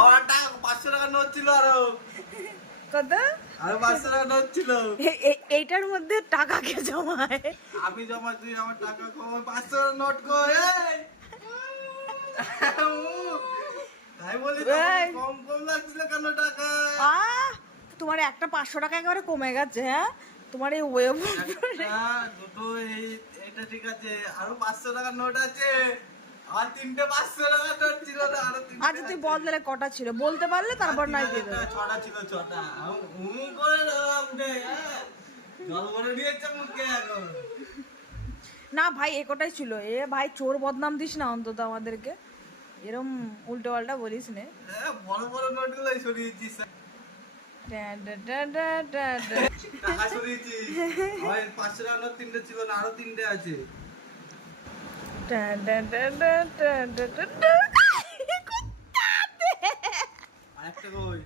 আমার টাকা 500 টাকা নোট ছিল আরো। কত? আরো 500 টাকা নোট ছিল। এইটার মধ্যে টাকা কে জমায়? আমি জমা তুই আমার টাকা কই 500 টাকা নোট কই এই তাই বলি তো কম কম লাগছিল কেন টাকা? তোমার একটা 500 টাকা একেবারে কমে গেছে। হ্যাঁ তোমার এই ওয়েব দুটো এটা ঠিক আছে, আরো 500 টাকা নোট আছে। আর তিনটে 500 টাকা নোট ছিল না, আরো তিনটে। আচ্ছা তুই বল দিলে কটা ছিল বলতে পারলে তারপর নাই দিয়ে দেবো। 6টা ছিল, 6টা। করে দিলাম রে। জল ভরে দিয়েছে মুখে এখন। না ভাই এ কটাই ছিল। এ ভাই চোর বদনাম দিস না অন্তত আমাদেরকে, এরম উল্টো পাল্টা বলিস নে। বড় বড় নোটগুলোই সরিয়েছিস। টাকা সরিয়েছি। আমার 500 টাকা নোট তিনটে ছিল না, আরো তিনটে আছে। আরেকটা কই?